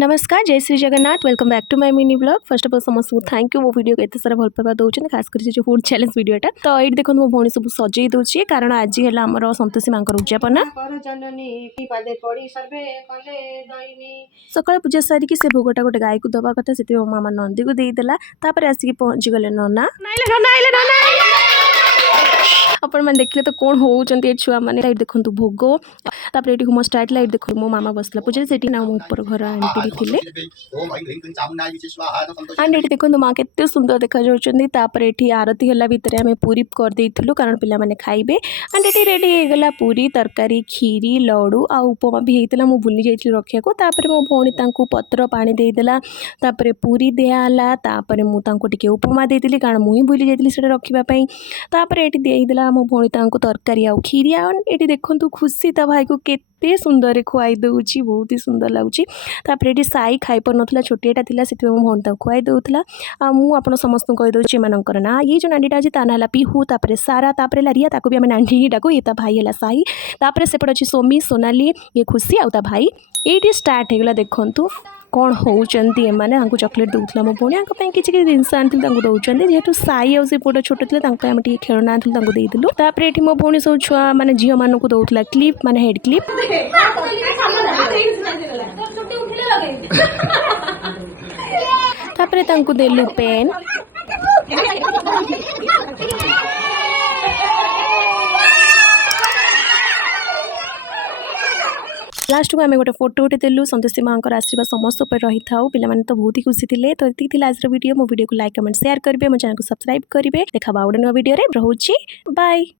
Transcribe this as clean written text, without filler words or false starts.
नमस्कार जय Shri Jagannath welcome back to my mini blog. First of all समस्त थैंक यू मो वीडियो को एत सारा भल पाइबा दौरान खास कर जो फूड चैलेंज वीडियोटा तो ये देखो मो भौणी सब सजई दूसरी कारण आज है आमर संतोषी माँ उद्यापना सकाल पूजा सारिकी से भोगटा गोटे गाय को दवा कथा से मामा नंदी को देदेला आसिक पहुँची गले नना आपण मैंने देखले तो कौन होती छुआ मैंने लाइट देखो भोग तापर ये होम स्टार्ट लाइट देखो मो मामा बसला पूजा से ना मो ऊपर घर आंटी भी थे एंड ये देखो माँ के सुंदर देखा ये आरती है भितर आम पूरी करदेलु कारण पिला माने खाइबे एंड ये रेडी होगला पूरी तरकारी खीरी लड्डू आ उपमा भी होता मुझे भूली जाइए रखा को मो भौणी पत्र पानी देदेला पूरी दिहला मुझे उपमा देदेली कारण मुझे भूली जाइए से रखापी ये देदेला मो भौणी तरकारी आ खीरी ये देखो खुशी ता भाई को केते सुंदर खुआई दूची बहुत ही सुंदर लगुच ये साई खाई पार ना छोटियाटा थी से मो भौणी खुआई दूला मुझे समस्त कहीदे एमंकर ना ये जो नांडीटा अच्छी ता ना पिहू तापर सारा तापर रिया ताको भी आम नांडी डाकू ये भाई है साई तापर सेपटे अच्छी सोमी सोनाली ये खुशी आ भाई ये स्टार्ट होगा देखु कौन होती मैंने चॉकलेट दूसरा मो भौणी किसी जिनस आनी दौरान जेहेतु साई आ पुट छोट थे खेलना आनीलू तापर ये मो भौणी सब छुआ मैंने झील मानक दौला क्लिप माने हेड क्लिप तापर देलु पेन लास्ट को आम गोटे फोटो उठे देलु संतोषी माँ आशीर्वाद समस्त पर रही था पे तो बहुत ही खुशी थे तो ये आज वीडियो मो वीडियो को लाइक कमेंट शेयर करेंगे मो चैनल को सब्सक्राइब करेंगे देखा गोटे नुआ वीडियो रोचे बाय।